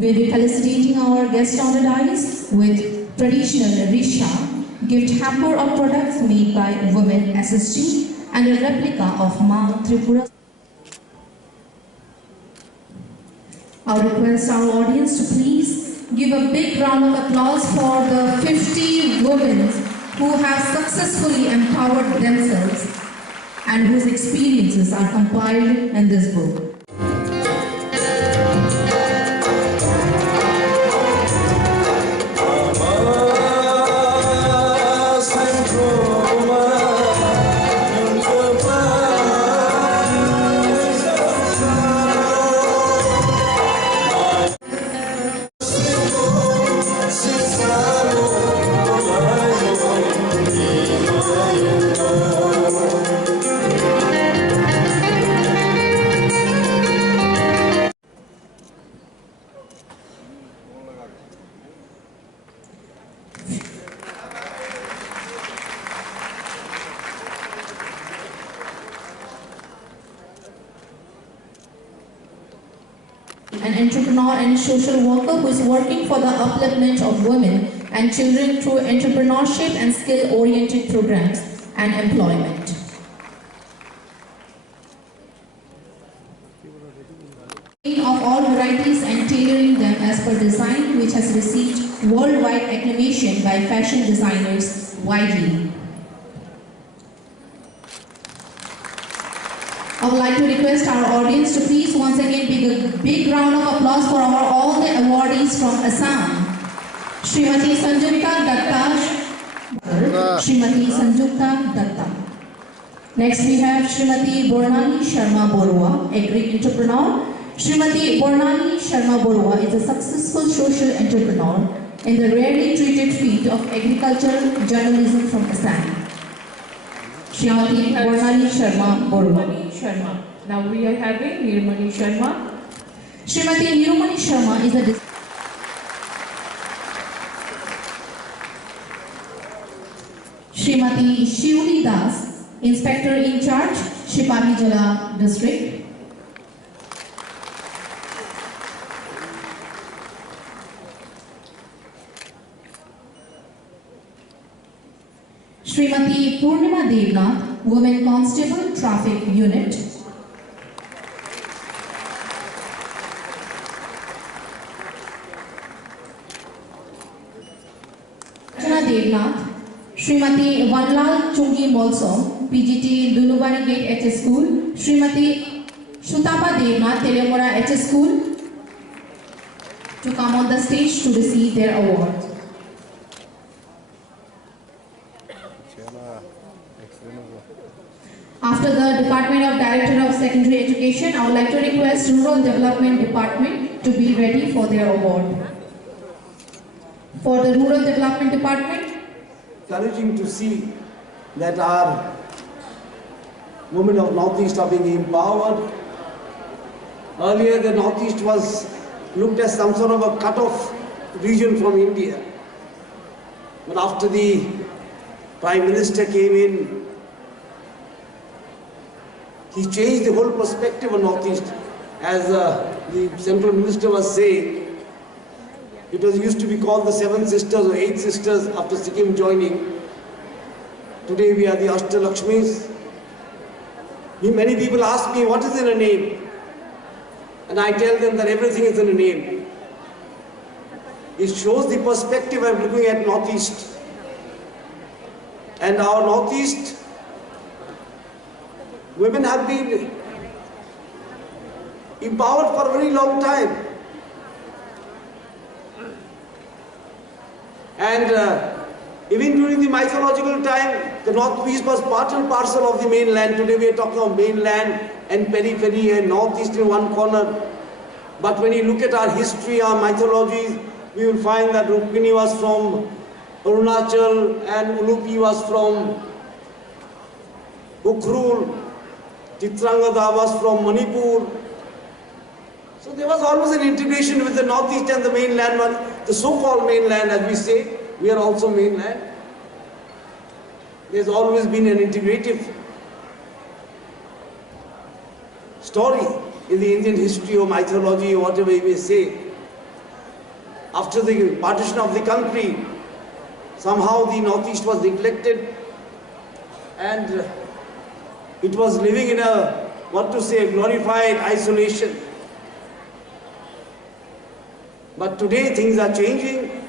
We'll be felicitating our guest on the dais with traditional Risha, gift hamper of products made by women SSG and a replica of Ma Tripura. I request our audience to please give a big round of applause for the 50 women who have successfully empowered themselves and whose experiences are compiled in this book. An entrepreneur and social worker who is working for the upliftment of women and children through entrepreneurship and skill-oriented programs and employment. Of all varieties and tailoring them as per design, which has received worldwide acclamation by fashion designers widely. I would like to request our audience to please once again give a big round of applause for all the awardees from Assam. Srimati Sanjukta Datta. Srimati Sanjukta Datta. Next we have Srimati Bornani Sharma Borua, agri entrepreneur. Srimati Bornani Sharma Borua is a successful social entrepreneur in the rarely treated field of agricultural journalism from Assam. Srimati Bornani Sharma Borua. Sharma. Now we are having Nirmani Sharma. Srimati Nirmani Sharma is a Srimati Shivani Das, Inspector in Charge, Sipahi Jala District. Srimati Purnima Devnath, Women Constable, Traffic Unit. Archana Devnath, Srimati Vanlal Chungi Molsom, PGT Dulubari Gate HS School. Srimati Shutapa Devnath, Telemora HS School, to come on the stage to receive their award. After the Department of Director of Secondary Education, I would like to request Rural Development Department to be ready for their award. For the Rural Development Department, encouraging to see that our women of Northeast are being empowered. Earlier, the Northeast was looked as some sort of a cut-off region from India. But after the Prime Minister came in, he changed the whole perspective of Northeast. As the Central Minister was saying, it was used to be called the Seven Sisters or Eight Sisters after Sikkim joining. Today we are the Ashtalakshmis. Many people ask me, what is in a name? And I tell them that everything is in a name. It shows the perspective I'm looking at Northeast. And our Northeast women have been empowered for a very long time. And even during the mythological time, the Northeast was part and parcel of the mainland. Today we are talking of mainland and periphery and Northeast in one corner. But when you look at our history, our mythologies, we will find that Rukmini was from Arunachal and Ulupi was from Ukhrul. Chitrangada was from Manipur. So there was always an integration with the Northeast and the mainland, the so-called mainland, as we say. We are also mainland. There's always been an integrative story in the Indian history or mythology or whatever you may say. After the partition of the country, somehow the Northeast was neglected and it was living in a, glorified isolation. But today things are changing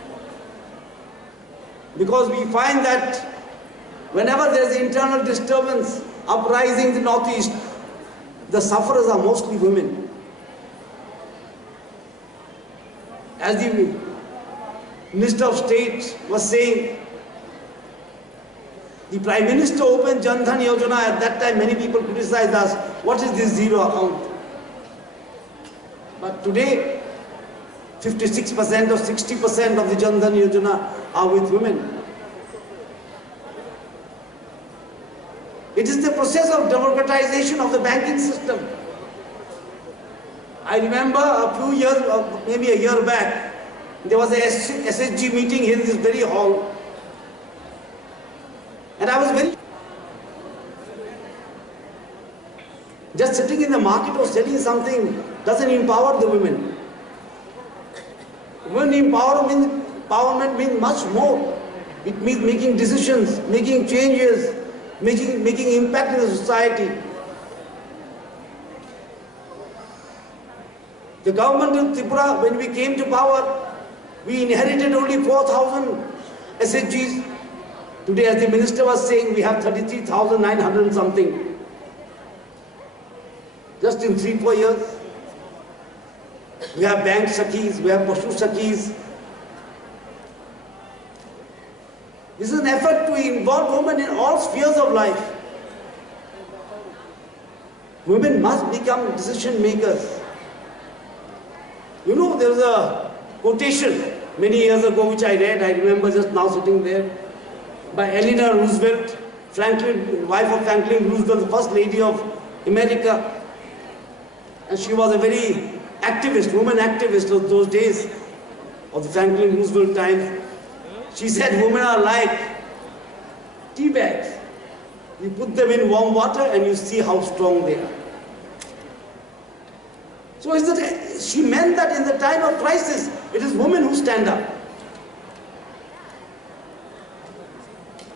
because we find that whenever there is internal disturbance, uprising in the Northeast, the sufferers are mostly women. As the Minister of State was saying, the Prime Minister opened Jan Dhan Yojana. At that time, many people criticized us. What is this zero account? But today, 56% or 60% of the Jan Dhan Yojana are with women. It is the process of democratization of the banking system. I remember a few years, maybe a year back, there was a SHG meeting here in this very hall. And I was very... Just sitting in the market or selling something doesn't empower the women. Women empowerment means much more. It means making decisions, making changes, making impact in the society. The government of Tripura, when we came to power, we inherited only 4,000 SHGs. Today, as the minister was saying, we have 33,900 and something. Just in 3-4 years. We have bank Sakhis, we have Pashu Sakhis. This is an effort to involve women in all spheres of life. Women must become decision makers. You know, there was a quotation many years ago which I read, I remember just now sitting there, by Eleanor Roosevelt, wife of Franklin Roosevelt, the first lady of America. And she was a very activist, woman activist of those days, of the Franklin Roosevelt times. She said women are like tea bags. You put them in warm water and you see how strong they are. So she meant that in the time of crisis, it is women who stand up.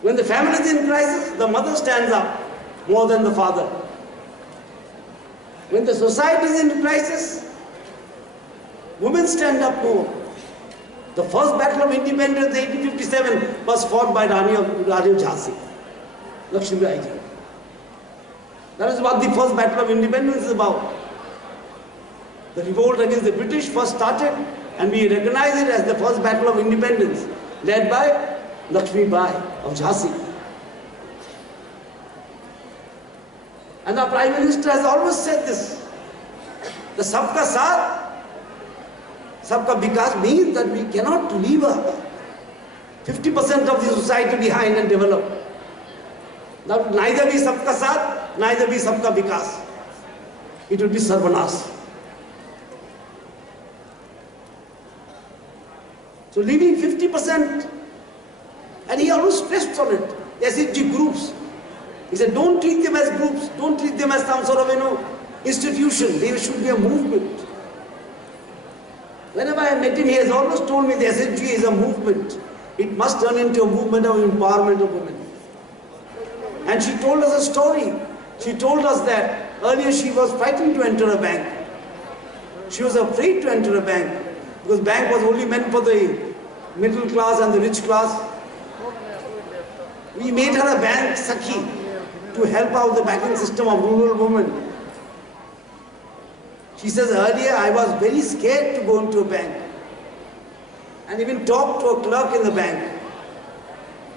When the family is in crisis, the mother stands up more than the father. When the society is in crisis, women stand up more. The first battle of independence, 1857, was fought by Rani of Jhansi, Lakshmi Bai Ji. That is what the first battle of independence is about. The revolt against the British first started, and we recognize it as the first battle of independence, led by Lakshmi Bai of Jhansi. And our Prime Minister has always said this, the Sabka Saath, Sabka Vikas means that we cannot leave 50% of the society behind and develop. That would neither be Sabka Saath, neither be Sabka Vikas. It would be Sarvanas. So leaving 50%, and he always stressed on it, SHG groups. He said, don't treat them as groups, don't treat them as some sort of, institution. They should be a movement. Whenever I met him, he has always told me the SHG is a movement. It must turn into a movement of empowerment of women. And she told us a story. She told us that earlier she was frightened to enter a bank. She was afraid to enter a bank because bank was only meant for the middle class and the rich class. We made her a bank Sakhi to help out the banking system of rural women. She says, earlier I was very scared to go into a bank and even talk to a clerk in the bank.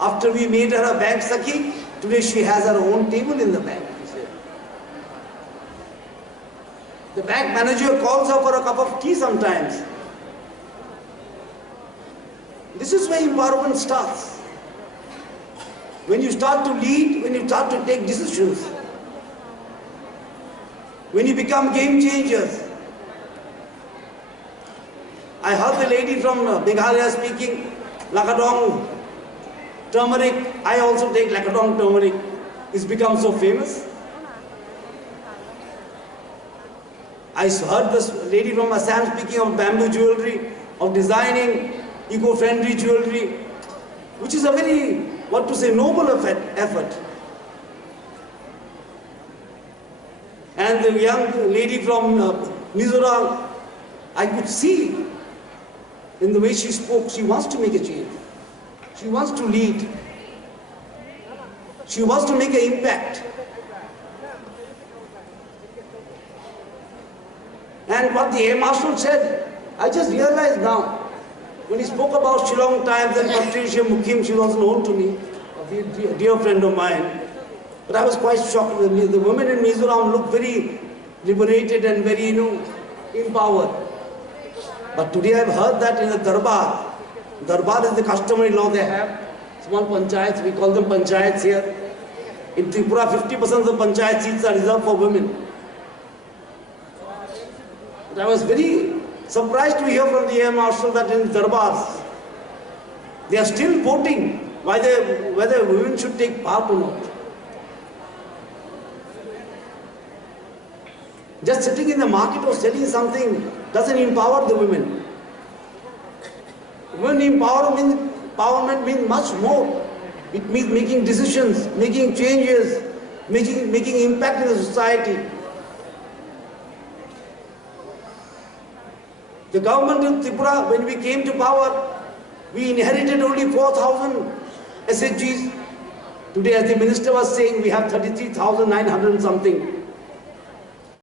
After we made her a bank Sakhi, today she has her own table in the bank. The bank manager calls her for a cup of tea sometimes. This is where empowerment starts. When you start to lead, when you start to take decisions, when you become game changers. I heard the lady from Meghalaya speaking, Lakadong turmeric. I also take Lakadong turmeric. It's become so famous. I heard this lady from Assam speaking of bamboo jewelry. of designing eco-friendly jewelry, which is a very, noble effort. And the young lady from Mizoram, I could see in the way she spoke, she wants to make a change. She wants to lead. She wants to make an impact. And what the Air Marshal said, I just realized now. When he spoke about Shillong Times and Patricia Mukim, she was known to me, a dear friend of mine. But I was quite shocked. The women in Mizoram look very liberated and very, empowered. But today I've heard that in the Darbar. Darbar is the customary law they have. Small panchayats, we call them panchayats here. In Tripura, 50% of the panchayat seats are reserved for women. But I was very surprised to hear from the Air Marshal that in Darbars, they are still voting whether women should take part or not. Just sitting in the market or selling something doesn't empower the women. Women empowerment means much more. It means making decisions, making changes, making impact in the society. The government of Tripura, when we came to power, we inherited only 4,000 SHGs. Today, as the minister was saying, we have 33,900 and something.